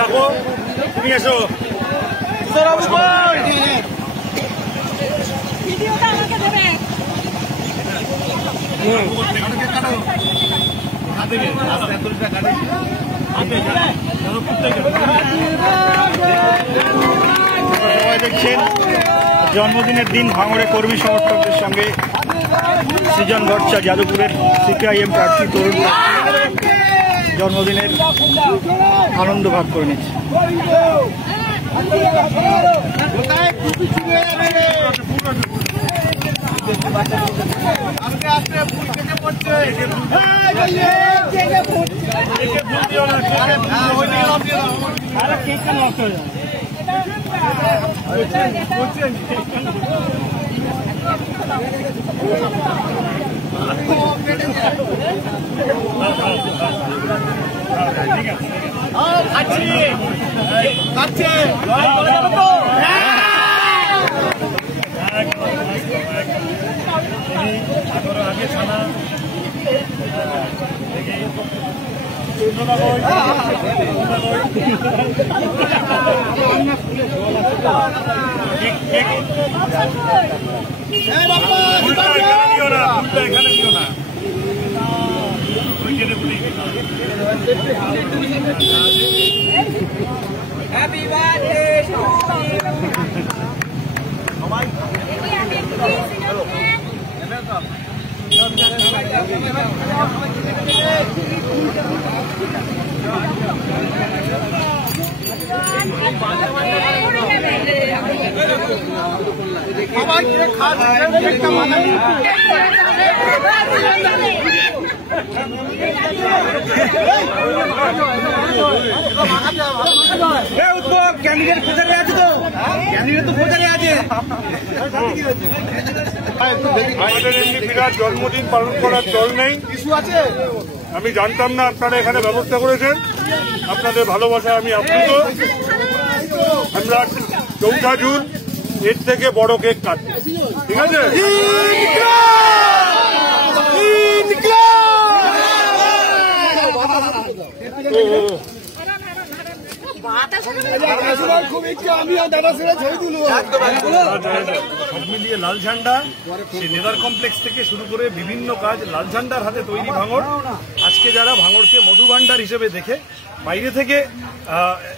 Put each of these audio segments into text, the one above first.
ডাকো তুমি এসো ভিডিওটা আমাকে দেবে। দেখছেন জন্মদিনের দিন ভাঙড়ে কর্মী সমর্থকদের সঙ্গে সৃজন ভট্টাচার্য যাদবপুরের সিপিআইএম প্রার্থী তরুণ জন্মদিনের আনন্দ ভাগ করে নিচ্ছে। আগে ছানা এখানে দিও না হ্যাপি বার্থডে সবাই ক্যান্ডিডেট কোথায় আছে? তো ক্যান্ডিডেট তো কোথায় আছে? আমাদের এমনি বিরাট জন্মদিন পালন করার দল নেই, কিছু আছে আমি জানতাম না, আপনারা এখানে ব্যবস্থা করেছেন, আপনাদের ভালোবাসা আমি আপ্লুত। আমরা 4 জুন এর থেকে বড় কেক কাটবো, ঠিক আছে? খুব ইচ্ছা আমিও দাদা ছেড়ে ছবি তুলবো। সব মিলিয়ে লাল ঝান্ডা, সে লেদার কমপ্লেক্স থেকে শুরু করে বিভিন্ন কাজ লাল ঝান্ডার হাতে তৈরি ভাঙড়। আজকে যারা ভাঙড়কে মধু ভান্ডার হিসেবে দেখে বাইরে থেকে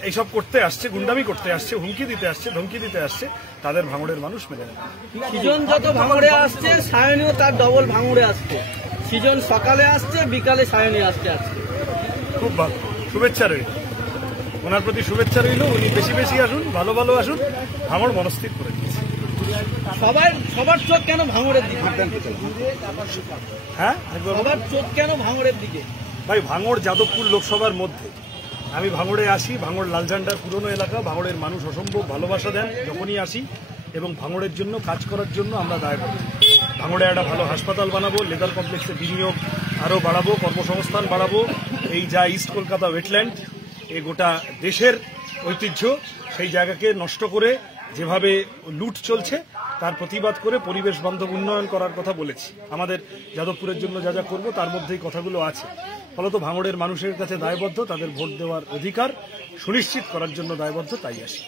এইসব করতে আসছে, গুন্ডামি করতে আসছে, হুমকি দিতে আসছে, ধমকি দিতে আসছে, তাদের ভাঙড়ের মানুষ মেনে নেবে। সৃজন যত ভাঙড়ে আসছে, সায়নীও তার ডবল ভাঙড়ে আসছে। সৃজন সকালে আসছে, বিকালে সায়নী আসছে। আজকে খুব ভালো, শুভেচ্ছা রইল, ওনার প্রতি শুভেচ্ছা রইল। উনি বেশি বেশি আসুন, ভালো ভালো আসুন। ভাঙড় মনস্থির করে দিয়েছে। সবার চোখ কেন ভাঙড়ের দিকে? হ্যাঁ, সবার চোখ কেন ভাঙড়ের দিকে? ভাই, ভাঙড় যাদবপুর লোকসভার মধ্যে আমি ভাঙড়ে আসি। ভাঙড় লাল ঝান্ডার পুরনো এলাকা, ভাঙড়ের মানুষ অসম্ভব ভালোবাসা দেন যখনই আসি, এবং ভাঙড়ের জন্য কাজ করার জন্য আমরা দায়বদ্ধ। ভাঙড়ে একটা ভালো হাসপাতাল বানাবো, লেদার কমপ্লেক্সে বিনিয়োগ আরও বাড়াবো, কর্মসংস্থান বাড়াবো। এই যা ইস্ট কলকাতা ওয়েটল্যান্ড, এই গোটা দেশের ঐতিহ্য, সেই জায়গাকে নষ্ট করে যেভাবে লুট চলছে তার প্রতিবাদ করে পরিবেশ বান্ধব উন্নয়ন করার কথা বলেছি। আমাদের যাদবপুরের জন্য যা যা করবো তার মধ্যেই কথাগুলো আছে। ফলত ভাঙড়ের মানুষের কাছে দায়বদ্ধ, তাদের ভোট দেওয়ার অধিকার সুনিশ্চিত করার জন্য দায়বদ্ধ, তাই আসি।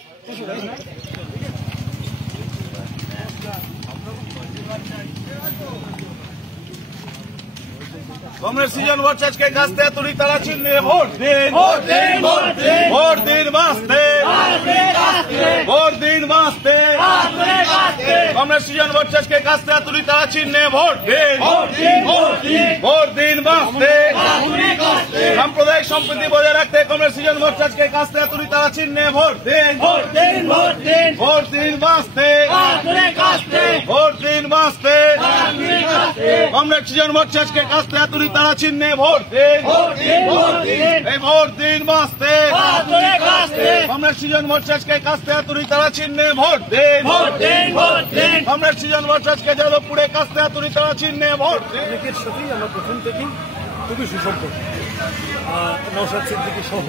কংগ্রেস সৃজন ভট্টাচার্যকে কাস্তে তুলি তারা চিহ্নে ভোট দিন, ভোট দিন, ভোট দিন, ভোট দিন বাঁচতে, ভোট দিন বাঁচতে। কংগ্রেস সৃজন ভট্টাচার্যকে কাস্তে তুলি তারা চিহ্নে ভোট দিন, ভোট দিন, ভোট দিন, ভোট দিন বাঁচতে। সাম্প্রদায়িক সম্প্রীতি বজায় রাখতে কংগ্রেস সৃজন ভট্টাচার্যকে কাস্তে তুলি তারা চিহ্নে ভোট দিন, ভোট দিন, ভোট দিন, ভোট দিন বাঁচতে, ভোট দিন বাঁচতে। কংগ্রেস সৃজন ভট্টাচার্যকে কাস্তে তুলি তারা চিহ্নে ভোট দিন, এই ভোট দিন বাঁচতে। কংগ্রেস সৃজন ভট্টাচার্যকে কাস্তে তুলি তারা চিহ্নে ভোট দিন, কংগ্রেস সৃজন ভট্টাচার্যকে যাদবপুরে কাস্তে তুলি তারা চিহ্নে ভোট দিন। অনেকের সাথেই আমরা প্রথম থেকেই খুবই সুসম্পর্ক। নওশাদ সিদ্দিকী সহ,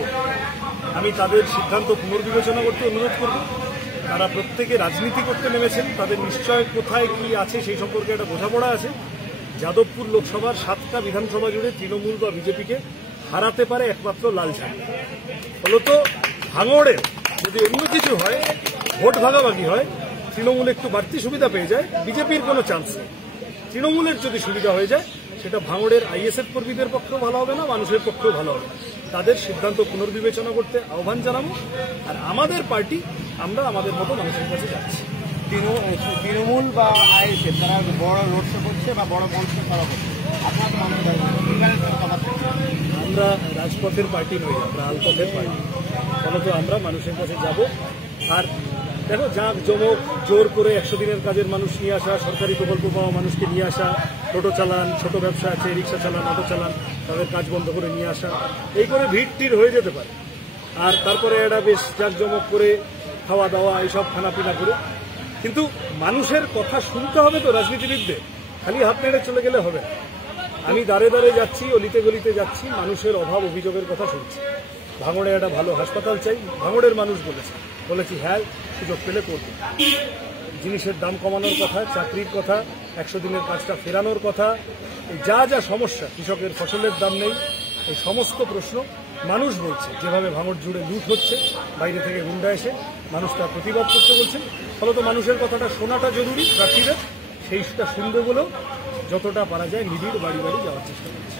আমি তাদের সিদ্ধান্ত পুনর্বিবেচনা করতে অনুরোধ করব। তারা প্রত্যেকে রাজনীতি করতে নেমেছেন, তাদের নিশ্চয় কোথায় কি আছে সেই সম্পর্কে একটা বোঝাপড়া আছে। যাদবপুর লোকসভার 7টা বিধানসভা জুড়ে তৃণমূল বা বিজেপিকে হারাতে পারে একমাত্র লাল ঝান্ডা। ফলত ভাঙড়ের যদি অন্য কিছু হয়, ভোট ভাগাভাগি হয়, তৃণমূল একটু বাড়তি সুবিধা পেয়ে যায়, বিজেপির কোনো চান্স নেই। তৃণমূলের যদি সুবিধা হয়ে যায়, সেটা ভাঙড়ের আইএসএফ কর্মীদের পক্ষেও ভালো হবে না, মানুষের পক্ষেও ভালো হবে না। তাদের সিদ্ধান্ত পুনর্বিবেচনা করতে আহ্বান জানাবো। আর আমাদের পার্টি, আমরা আমাদের মতো মানুষের কাছে যাচ্ছি। তৃণমূল বা আইএসএফ তারা বড় রোড শো করছে বা বড় মঞ্চ সভা করছে, আপনার আমরা রাজপথের পার্টি নই, আমরা আলপথের পার্টি। ফলত আমরা মানুষের কাছে যাব। আর দেখো, জাঁক জমক জোর করে 100 দিনের কাজের মানুষ নিয়ে আসা, সরকারি প্রকল্প পাওয়া মানুষকে নিয়ে আসা, টোটো চালান, ছোট ব্যবসা আছে, রিক্সা চালান, অটো চালান, তাদের কাজ বন্ধ করে নিয়ে আসা, এই করে ভিড় টির হয়ে যেতে পারে। আর তারপরে এটা বেশ জাঁকজমক করে খাওয়া দাওয়া এইসব খানাপিনা করে, কিন্তু মানুষের কথা শুনতে হবে তো রাজনীতিবিদদের। খালি হাত নেড়ে চলে গেলে হবে না। আমি দাঁড়ে দাঁড়ে যাচ্ছি, অলিতে গলিতে যাচ্ছি, মানুষের অভাব অভিযোগের কথা শুনছি। ভাঙড়ে একটা ভালো হাসপাতাল চাই, ভাঙড়ের মানুষ বলেছি হ্যাঁ, সুযোগ পেলে করব। জিনিসের দাম কমানোর কথা, চাকরির কথা, 100 দিনের কাজটা ফেরানোর কথা, এই যা যা সমস্যা, কৃষকের ফসলের দাম নেই, এই সমস্ত প্রশ্ন মানুষ বলছে। যেভাবে ভাঙড় জুড়ে লুট হচ্ছে, বাইরে থেকে গুন্ডা এসে মানুষ তার প্রতিবাদ করতে বলছেন। ফলত মানুষের কথাটা শোনাটা জরুরি প্রার্থীদের, সেইটা শুনবো বলেও যতটা পারা যায় নিবিড় বাড়ি বাড়ি যাওয়ার চেষ্টা করছি।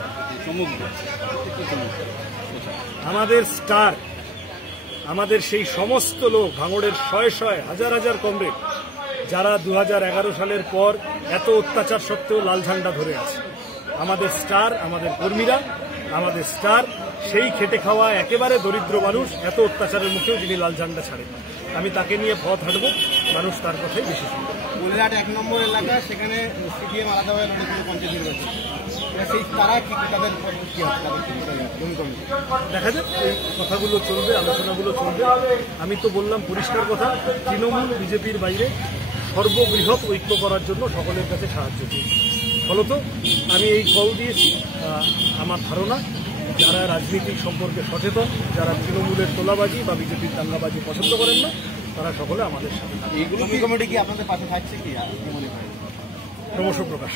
আমাদের স্টার, আমাদের সেই সমস্ত লোক, ভাঙড়ের শয়ে হাজার হাজার কমরেড, যারা 2011 সালের পর এত অত্যাচার সত্ত্বেও লাল ঝান্ডা ধরে আছে, আমাদের স্টার, আমাদের কর্মীরা, আমাদের স্টার, সেই খেটে খাওয়া একেবারে দরিদ্র মানুষ, এত অত্যাচারের মুখেও যিনি লাল ঝান্ডা ছাড়েন। আমি তাকে নিয়ে পথ হাঁটব, মানুষ তার কথাই বেশি শুনবে। মহিলাট 1 নম্বর এলাকা, সেখানে সিপিএম আলাদাভাবে লড়াই পঞ্চায়েত রয়েছে, সেই তারা কি তাদের কি দেখা যাক, এই কথাগুলো চলবে, আলোচনাগুলো চলবে। আমি তো বললাম পরিষ্কার কথা, তৃণমূল বিজেপির বাইরে সর্ববৃহৎ ঐক্য করার জন্য সকলের কাছে সাহায্য চাই। ফলত আমি এই কল দিয়েছি। আমার ধারণা, যারা রাজনীতির সম্পর্কে সচেতন, যারা তৃণমূলের তোলাবাজি বা বিজেপির দাঙ্গাবাজি পছন্দ করেন না, তারা সকলে আমাদের সাথে থাকবে। এইগুলো কমিটি কি আপনাদের পাশে থাকছে কি মনে হয়? ক্রমশ প্রকাশ।